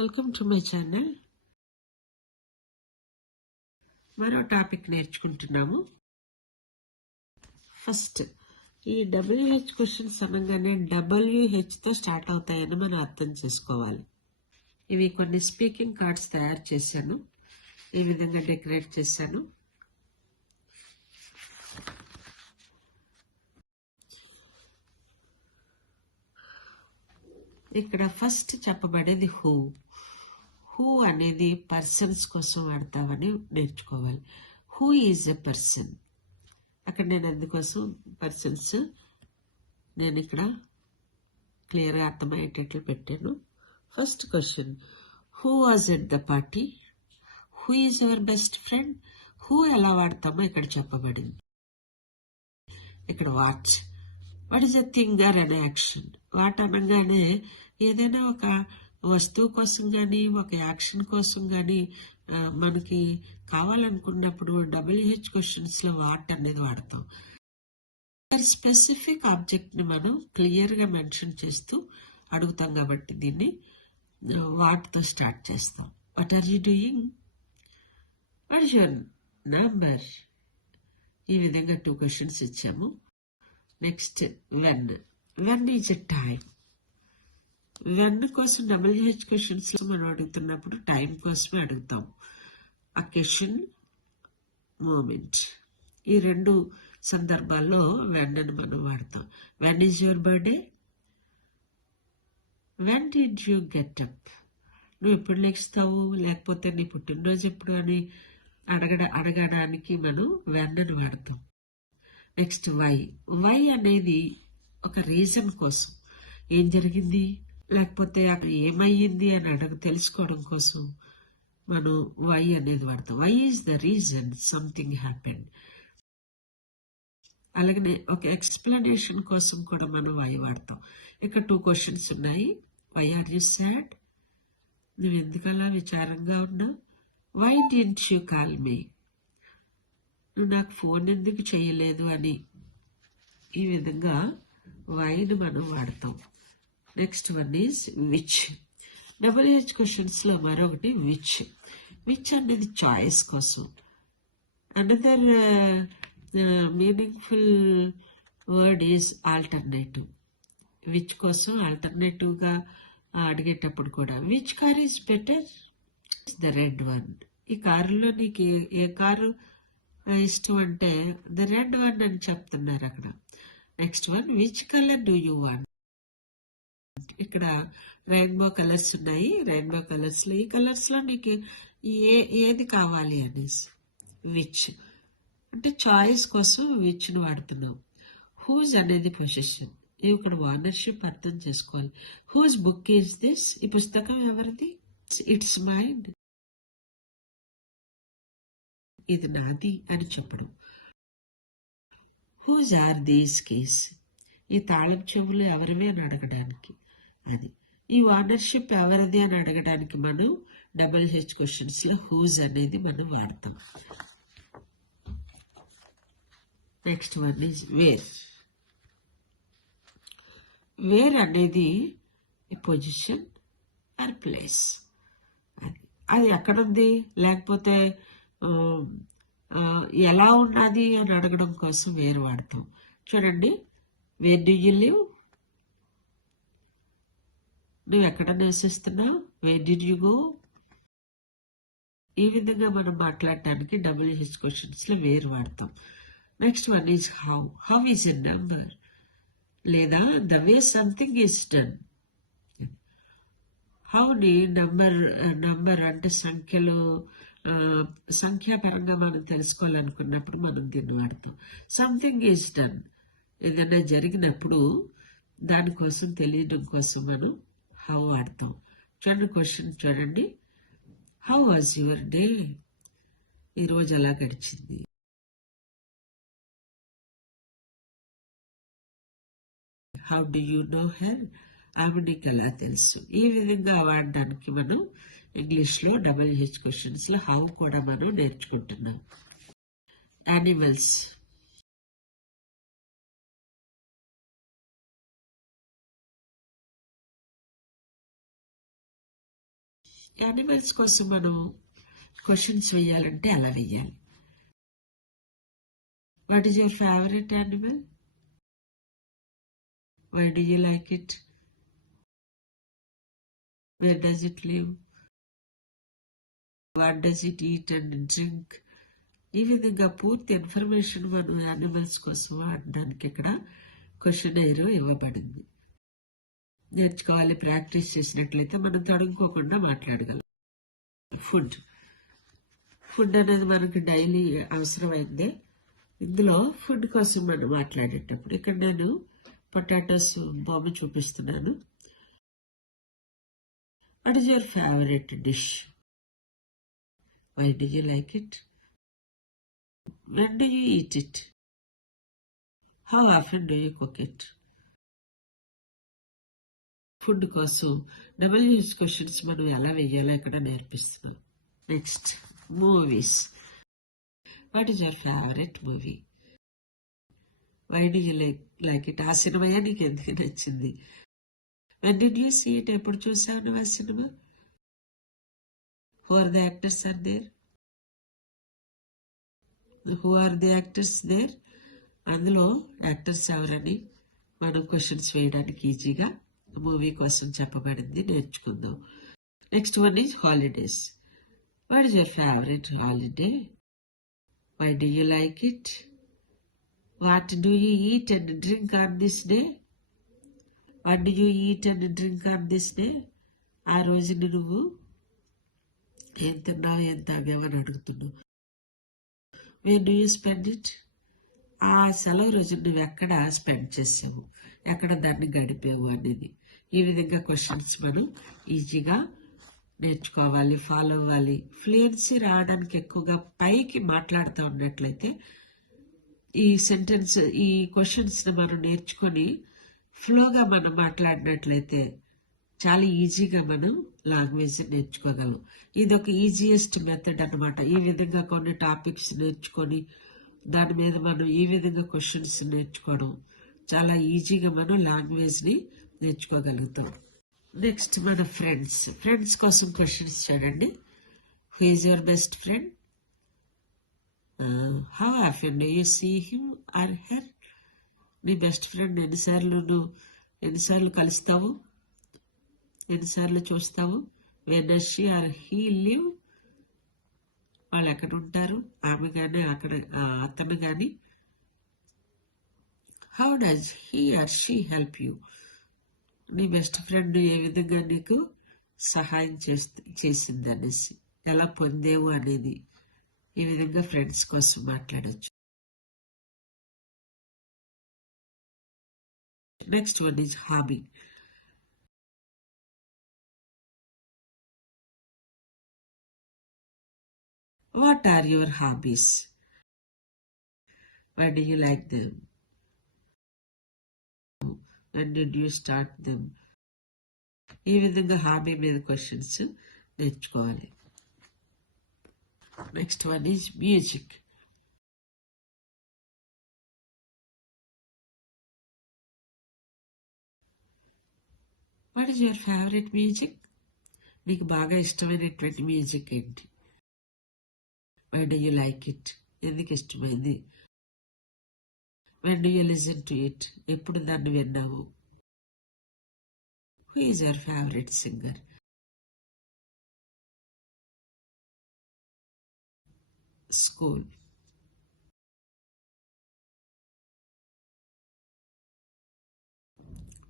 Welcome to my channel. మరో టాపిక్ నేర్చుకుంటున్నాము. ఫస్ట్ ఈ WH క్వశ్చన్స్ అనగానే WHతో స్టార్ట్ అవుతాయని మనం అర్థం చేసుకోవాలి. ఇవి కొన్ని స్పీకింగ్ కార్డ్స్ తయారు చేశాను, ఈ విధంగా డెకరేట్ చేశాను. ఇక్కడ ఫస్ట్ చెప్పబడేది హూ అనేది పర్సన్స్ కోసం వాడతామని నేర్చుకోవాలి. Who is a person. అక్కడ నేను అందుకోసం పర్సన్స్ నేను ఇక్కడ క్లియర్గా అర్థమయ్యేటట్లు పెట్టాను. First question, who was at the party? Who is your best friend? Who ఎలా వాడతామో ఇక్కడ చెప్పబడింది. ఇక్కడ what is a thing or an action? What అనగానే ఏదైనా ఒక వస్తువు కోసం కానీ ఒక యాక్షన్ కోసం కానీ మనకి కావాలనుకున్నప్పుడు WH క్వశ్చన్స్ లో వాట్ అనేది వాడతాం. స్పెసిఫిక్ ఆబ్జెక్ట్ ని మనం క్లియర్ గా మెన్షన్ చేస్తూ అడుగుతాం కాబట్టి దీన్ని వాట్తో స్టార్ట్ చేస్తాం. What are you doing? What is your number? ఈ విధంగా 2 క్వశ్చన్స్ ఇచ్చాము. Next when is a time. When కోసం WH క్వశ్చన్స్ మనం అడుగుతున్నప్పుడు టైం కోసమే అడుగుతాం. అకేషన్, మూమెంట్, ఈ 2 సందర్భాల్లో వెన్ అని మనం వాడతాం. When is your birthday? When did you get up? నువ్వు ఎప్పుడు లెగుస్తావు, లేకపోతే నీ పుట్టినరోజు ఎప్పుడు అని అడగడానికి మనం వెన్ అని వాడతాం. నెక్స్ట్ వై అనేది ఒక రీజన్ కోసం, ఏం జరిగింది లేకపోతే అక్కడ ఏమయ్యింది అని తెలుసుకోవడం కోసం మనం వై అనేది వాడతాం. Why is the reason something happened. అలాగనే ఒక ఎక్స్ప్లెనేషన్ కోసం కూడా మనం వై వాడతాం. ఇక్కడ 2 క్వశ్చన్స్ ఉన్నాయి. Why are you sad? నువ్వు ఎందుకలా విచారంగా ఉన్నావు? Why didn't you call me? నువ్వు నాకు ఫోన్ ఎందుకు చేయలేదు అని. ఈ విధంగా వైని మనం వాడతాం. Next one is which. WH questions లో మరొకటి విచ్ అనేది చాయిస్ కోసం. Another meaningful word is alternative. Which కోసం ఆల్టర్నేటివ్ గా అడిగేటప్పుడు కూడా which car is better? The red one. ఈ కారులో నీకు ఏ కారు ఇష్టం అంటే ద రెడ్ వన్ అని చెప్తున్నారు అక్కడ. Next one, which colour do you want? ఇక్కడ రెయిన్బో కలర్స్ ఉన్నాయి. రెయిన్బో కలర్స్ లో ఈ కలర్స్ లో నీకు ఏది కావాలి అనేసి. విచ్ అంటే చాయిస్ కోసం విచ్ ను వాడుతున్నాం. హూజ్ అనేది పొజిషన్. ఇక్కడ ఓనర్షిప్ అర్థం చేసుకోవాలి. Whose book is this? ఈ పుస్తకం ఎవరిది? It's mine. ఇది నాది అని చెప్పడం. Whose are these keys? ఈ తాళం చెవులు ఎవరివి అని అడగడానికి. అది ఈ ఓనర్షిప్ ఎవరిది అని అడగడానికి మనం WH క్వశ్చన్స్ లో హూజ్ అనేది మనం వాడతాం. నెక్స్ట్ వన్ ఈజ్ వేర్ అనేది పొజిషన్ ఆర్ ప్లేస్. అది ఎక్కడుంది లేకపోతే ఎలా ఉన్నది అని అడగడం కోసం వేర్ వాడతాం. చూడండి, వేర్ డూ యూ లివ్? నువ్వు ఎక్కడ నివసిస్తున్నావు? Where did you go? ఈ విధంగా మనం మాట్లాడటానికి WH క్వశ్చన్స్ లో వేర్ వాడతాం. Next one is how is a number, లేదా the way something is done. హౌని నంబర్ అంటే సంఖ్యాపరంగా మనం తెలుసుకోవాలనుకున్నప్పుడు మనం దీన్ని వాడతాం. సంథింగ్ ఈజ్ డన్, ఏదైనా జరిగినప్పుడు దానికోసం తెలియడం కోసం మనం హౌ వాడతాం. చూడండి, క్వశ్చన్ చూడండి. How was your day? ఈరోజు ఎలా గడిచింది? How do you know her? ఆమె నీకు ఎలా తెలుసు? ఈ విధంగా వాడడానికి మనం ఇంగ్లీష్ లో WH క్వశ్చన్స్ లో హౌ కూడా మనం నేర్చుకుంటున్నాం. యానిమల్స్. యానిమల్స్ కోసం మనం క్వశ్చన్స్ వేయాలంటే అలా వేయాలి. What is your favourite animal? Why do you like it? Where does it live? What does it eat and drink? ఈ విధంగా పూర్తి ఇన్ఫర్మేషన్ మనం యానిమల్స్ కోసం వాడడానికి ఇక్కడ క్వశ్చనైర్ ఇవ్వబడింది. నేర్చుకోవాలి, ప్రాక్టీస్ చేసినట్లయితే మనం తడుముకోకుండా మాట్లాడగలం. ఫుడ్ అనేది మనకు డైలీ అవసరమైందే. ఇందులో ఫుడ్ కోసం మనం మాట్లాడేటప్పుడు ఇక్కడ నేను పొటాటోస్ బొమ్మ చూపిస్తున్నాను. What is your favourite dish? Why do you like it? When do you eat it? How often do you cook it? Food కోసం WH క్వశ్చన్స్ మనం ఎలా వేయాలో ఇక్కడ నేర్పిస్తున్నాం. Next, movies. What is your favourite movie? Why do you like it? ఆ సినిమా నీకు ఎందుకు నచ్చింది? When did you see it? ఎప్పుడు చూసావు నువ్వు ఆ సినిమా? Who are the actors are there? Who are the actors there? అందులో యాక్టర్స్ ఎవరని మనం క్వశ్చన్స్ వేయడానికి ఈజీగా మూవీ కోసం చెప్పబడింది, నేర్చుకుందాం. Next one is holidays. What is your favourite holiday? Why do you like it? What do you eat and drink on this day? What do you eat and drink on this day? ఆ రోజున నువ్వు ఏం తిన్నావు, ఏం తాగావు అని అడుగుతున్నావు. Where do you spend it? ఆ సెలవు రోజు నువ్వు ఎక్కడ స్పెండ్ చేసావు, ఎక్కడ దాన్ని గడిపావు అనేది. ఈ విధంగా క్వశ్చన్స్ మనం ఈజీగా నేర్చుకోవాలి, ఫాలో అవ్వాలి. ఫ్లూయెన్సీ రావడానికి ఎక్కువగా పైకి మాట్లాడుతూ ఉన్నట్లయితే ఈ సెంటెన్స్, ఈ క్వశ్చన్స్ మనం నేర్చుకొని ఫ్లోగా మనం మాట్లాడినట్లయితే చాలా ఈజీగా మనం లాంగ్వేజ్ నేర్చుకోగలం. ఇది ఒక ఈజియెస్ట్ మెథడ్ అన్నమాట. ఈ విధంగా కొన్ని టాపిక్స్ నేర్చుకొని దాని మీద మనం ఈ విధంగా క్వశ్చన్స్ నేర్చుకోవడం చాలా ఈజీగా మనం లాంగ్వేజ్ని నేర్చుకోగలుగుతాం. నెక్స్ట్ మన ఫ్రెండ్స్ కోసం క్వశ్చన్స్ చూడండి. Who is your best friend? How often do you see him or her? నీ బెస్ట్ ఫ్రెండ్ ఎన్నిసార్లు కలుస్తావు, ఎన్నిసార్లు చూస్తావు? Where does she or he live? వాళ్ళు ఎక్కడ ఉంటారు, ఆమె కానీ అక్కడ అతను కానీ. How does he or she help you? నీ బెస్ట్ ఫ్రెండ్ ఏ విధంగా నీకు సహాయం చేసింది అనేసి, ఎలా పొందేవు అనేది. ఈ విధంగా ఫ్రెండ్స్ కోసం మాట్లాడచ్చు. Next one is hobby. What are your hobbies? Why do you like them? When did you start them? ఈ విధంగా హాబీ మీద క్వశ్చన్స్ నేర్చుకోవాలి. Next one is music. What is your favourite music? నీకు బాగా ఇష్టమైనటువంటి మ్యూజిక్ ఏంటి? Why do you like it? ఎందుకు ఇష్టమైంది? When do you listen to it? ఎప్పుడు దాన్ని విన్నావు? Who is your favourite singer? School.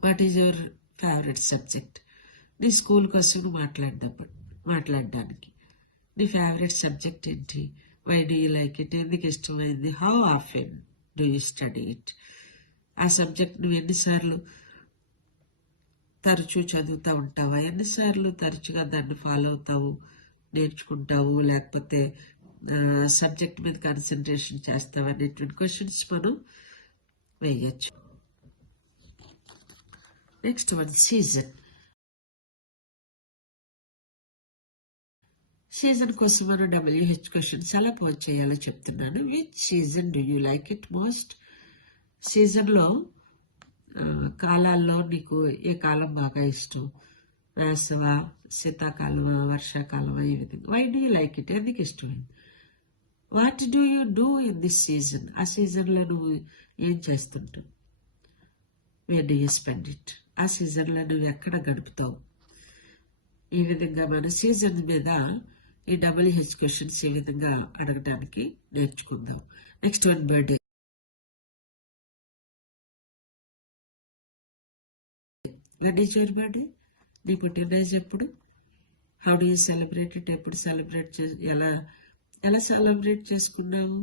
What is your favourite subject? నీ స్కూల్ కోసం మాట్లాడడానికి నీ ఫేవరెట్ సబ్జెక్ట్ ఏంటి? Why do you like it? ఎందుకు ఇష్టమైంది? How often do you study it? ఆ సబ్జెక్ట్ నువ్వు ఎన్నిసార్లు తరచూ చదువుతూ ఉంటావా? ఎన్నిసార్లు తరచుగా దాన్ని ఫాలో అవుతావు, నేర్చుకుంటావు, లేకపోతే సబ్జెక్ట్ మీద కాన్సన్ట్రేషన్ చేస్తావు అనేటువంటి క్వశ్చన్స్ మనం వేయచ్చు. Next one season. సీజన్ కోసం మనం WH క్వశ్చన్స్ ఎలా పోస్ట్ చేయాలో చెప్తున్నాను. Which season do you like it most? సీజన్లో కాలాల్లో నీకు ఏ కాలం బాగా ఇష్టం? వేసవ, శీతాకాలమా, వర్షాకాలమా, ఈ విధంగా. Why do you like it? ఎందుకు ఇష్టమైంది? What do you do in this season? ఆ సీజన్లో నువ్వు ఏం చేస్తుంటావు? Where do you spend it? ఆ సీజన్లో నువ్వు ఎక్కడ గడుపుతావు? ఈ విధంగా మన సీజన్ మీద ఈ WH క్వశ్చన్స్ ఈ విధంగా అడగడానికి నేర్చుకుందాం. Next one, birthday. When is your birthday? నీ పుట్టినరోజు ఎప్పుడు? How do you celebrate it? ఎప్పుడు సెలబ్రేట్ ఎలా సెలబ్రేట్ చేసుకున్నావు?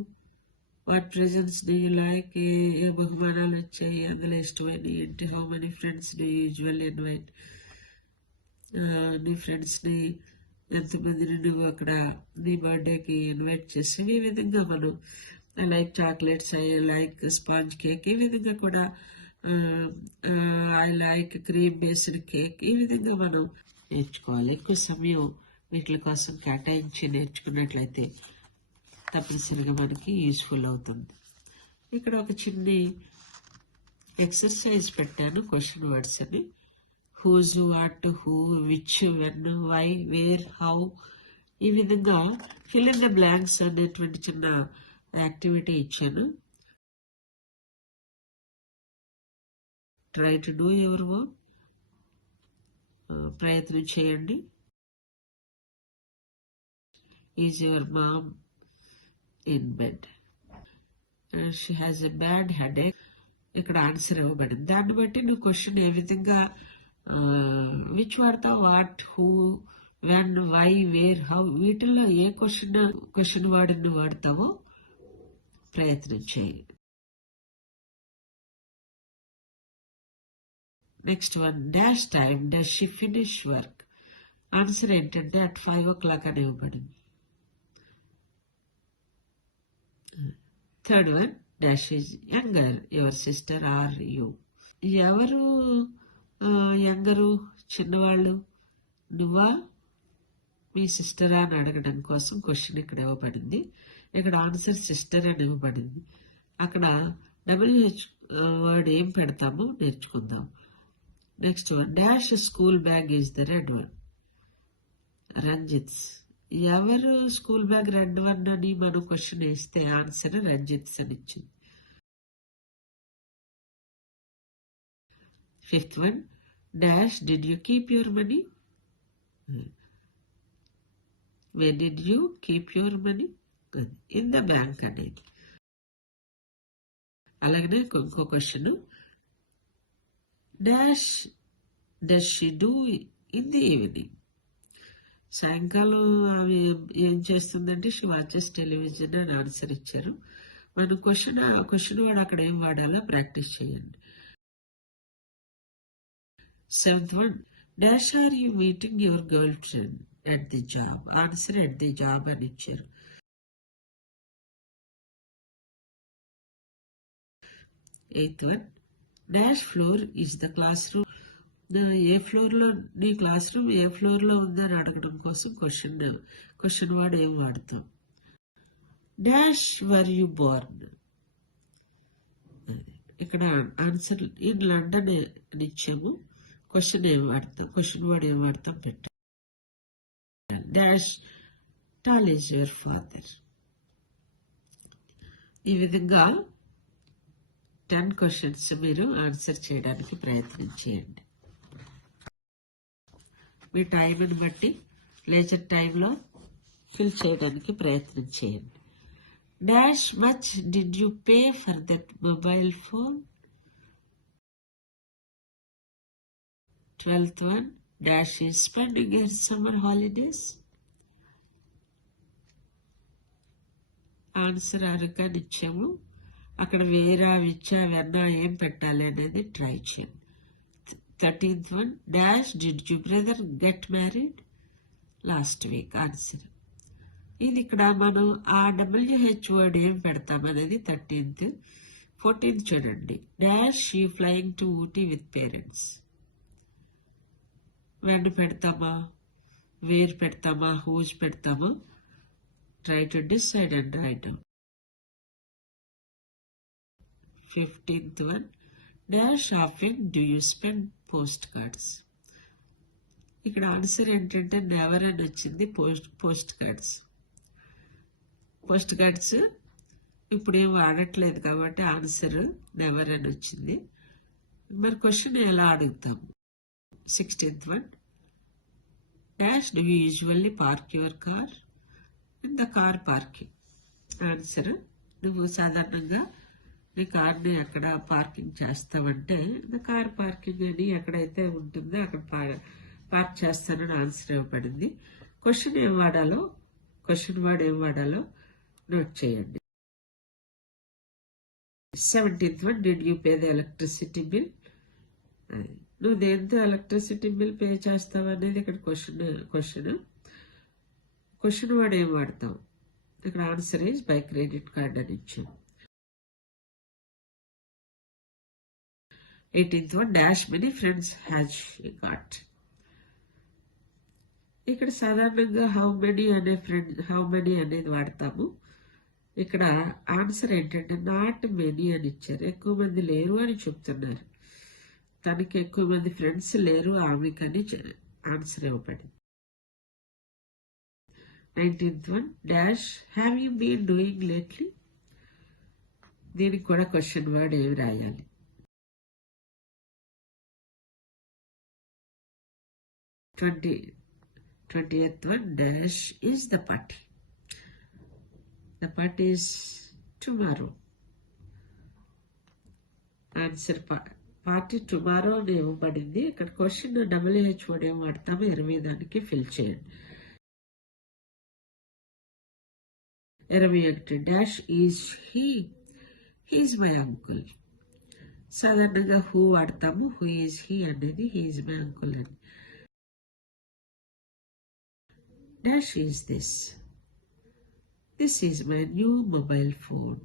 What presents do you like? ఏ బహుమానాలు వచ్చాయి? అందులో ఇష్టమైన ఏంటి? How many friends do usual invite? నీ ఫ్రెండ్స్ని ఎంతమందిని నువ్వు అక్కడ నీ బర్త్డేకి ఇన్వైట్ చేసి, ఈ విధంగా మనం I like chocolates, I like sponge cake, ఈ విధంగా కూడా I like cream based cake, ఈ విధంగా మనం నేర్చుకోవాలి. ఎక్కువ సమయం వీటి కోసం కేటాయించి నేర్చుకున్నట్లయితే తప్పనిసరిగా మనకి యూస్ఫుల్ అవుతుంది. ఇక్కడ ఒక చిన్ని ఎక్సర్సైజ్ పెట్టాను, క్వశ్చన్ వర్డ్స్ అని. Whose, what, who, which, when, why, where, how, ఈ విధంగా ఫిల్ ఇన్ ద బ్లాంక్స్ అనేటువంటి చిన్న యాక్టివిటీ ఇచ్చాను. Try to do your work. ప్రయత్నం చేయండి. Is your mom in bed? She has a bad headache. ఇక్కడ ఆన్సర్ ఇవ్వబడింది. దాన్ని బట్టి నువ్వు క్వశ్చన్ ఏ విధంగా విచ్ వాడతావు? What, who, when, why, where, how, వీటిల్లో ఏ క్వశ్చన్ వర్డ్ని వాడతావో ప్రయత్నం చేయి. Next one, dash time does she finish work? Answer ఏంటంటే అట్ 5 o'clock అని ఇవ్వబడింది. Third one, dash is younger, your sister or you? ఎవరు యంగరు, చిన్నవాళ్ళు? నువ్వా, మీ సిస్టరా అని అడగడం కోసం క్వశ్చన్ ఇక్కడ ఇవ్వబడింది. ఇక్కడ ఆన్సర్ సిస్టర్ అని ఇవ్వబడింది. అక్కడ WH వర్డ్ ఏం పెడతామో నేర్చుకుందాం. Next one, dash school bag is the red one? Ranjit's. ఎవరు స్కూల్ బ్యాగ్ రెడ్ వన్ అని మనం క్వశ్చన్ వేస్తే ఆన్సర్ రంజిత్స్ అని ఇచ్చింది. Fifth one, dash did you keep your money? Where did you keep your money? In the bank అనేది. అలాగనే ఇంకో question, dash does she do in the evening? సాయంకాలం అవి ఏం చేస్తుందంటే షీ వాచెస్ టెలివిజన్ అని ఆన్సర్ ఇచ్చారు. మనం క్వశ్చన్ వాడు అక్కడ ఏం వాడాలో ప్రాక్టీస్ చేయండి. Seventh one, dash are you meeting your girlfriend at the job? Answer at the job అని ఇచ్చారు. Eighth one, dash floor is the classroom? ఏ ఫ్లోర్ లో నీ క్లాస్ రూమ్ ఏ ఫ్లోర్ లో ఉందని అడగడం కోసం క్వశ్చన్ వర్డ్ ఏం వాడతాం? Dash were you Born? ఇక్కడ ఆన్సర్ ఇన్ లండన్ అని ఇచ్చాము. క్వశ్చన్ వర్డ్ ఏం వాడతాం పెట్టు. Dash tall is your father? ఈ విధంగా 10 క్వశ్చన్స్ మీరు ఆన్సర్ చేయడానికి ప్రయత్నం చేయండి. మీ టైంని బట్టి లేచర్ టైంలో ఫిల్ చేయడానికి ప్రయత్నం చేయండి. Dash much did you pay for that mobile phone? 12th one, dash is spending here summer holidays? Answer అరక అని ఇచ్చాము. అక్కడ వేరా, విచ్చా, వెన్నా ఏం పెట్టాలి అనేది ట్రై చేయండి. 13th one, dash did you brother get married last week? Answer ఇది. ఇక్కడ మనం ఆ WH వర్డ్ ఏం పెడతాం అనేది 13th. 14th చూడండి, dash you flying to Ooty with parents? When పెడతామా, వేర్ పెడతామా, హూజ్ పెడతామా? Try to decide and write down. 15th one, dash often do you spend post cards? ఇక్కడ ఆన్సర్ ఏంటంటే నెవర్ అని వచ్చింది. పోస్ట్ కార్డ్స్ ఇప్పుడు ఏం వాడట్లేదు కాబట్టి ఆన్సర్ నెవర్ అని వచ్చింది. మరి క్వశ్చన్ ఎలా అడుగుతాం? 16th one, dash do you usually park your car in the car parking? Answer, నువ్వు సాధారణంగా నీ కార్ని ఎక్కడ పార్కింగ్ చేస్తావంటే కార్ పార్కింగ్ అని ఎక్కడైతే ఉంటుందో అక్కడ పార్క్ చేస్తానని ఆన్సర్ ఇవ్వబడింది. క్వశ్చన్ వర్డ్ ఏం వాడాలో నోట్ చేయండి. 17th one, did you pay the electricity bill? నువ్వు దేంతో ఎలక్ట్రిసిటీ బిల్ పే చేస్తావు అనేది ఇక్కడ క్వశ్చన్ వర్డ్ ఏం వాడతావు? ఇక్కడ answer is by credit card అని ఇచ్చాం. 18th one, dash many friends has she got? ఇక్కడ సాధారణంగా హౌ మెనీ అనేది వాడతాము. ఇక్కడ ఆన్సర్ ఏంటంటే నాట్ మెనీ అని ఇచ్చారు. ఎక్కువ మంది లేరు అని చెప్తున్నారు. తనకి ఎక్కువ మంది ఫ్రెండ్స్ లేరు ఆమెకని ఆన్సర్ ఇవ్వబడింది. 19th one, dash have you been doing lately? దీనికి కూడా క్వశ్చన్ వర్డ్ ఏమి రాయాలి? 20th one, dash is the party. The party is tomorrow. Answer party tomorrow అని ఇవ్వబడింది. ఇక్కడ క్వశ్చన్ WH వర్డ్ ఏం వాడతామో 20 దానికి ఫిల్ చేయండి. 21, dash is he's my uncle. సాధారణంగా హూ వాడతాము. హూ ఈజ్ హీ అనేది హీఈస్ మై అంకుల్ అని. Dash is this is my new mobile phone.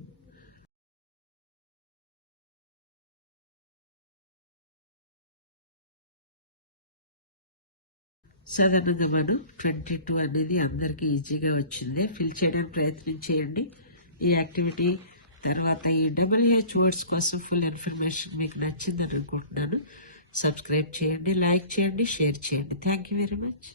సాధారణంగా మనం 22 అనేది అందరికీ ఈజీగా వచ్చింది. ఫిల్ చేయడానికి ప్రయత్నం చేయండి. ఈ యాక్టివిటీ తర్వాత ఈ WH వర్డ్స్ కోసం ఫుల్ ఇన్ఫర్మేషన్ మీకు నచ్చిందని అనుకుంటున్నాను. సబ్స్క్రైబ్ చేయండి, లైక్ చేయండి, షేర్ చేయండి. Thank you very much.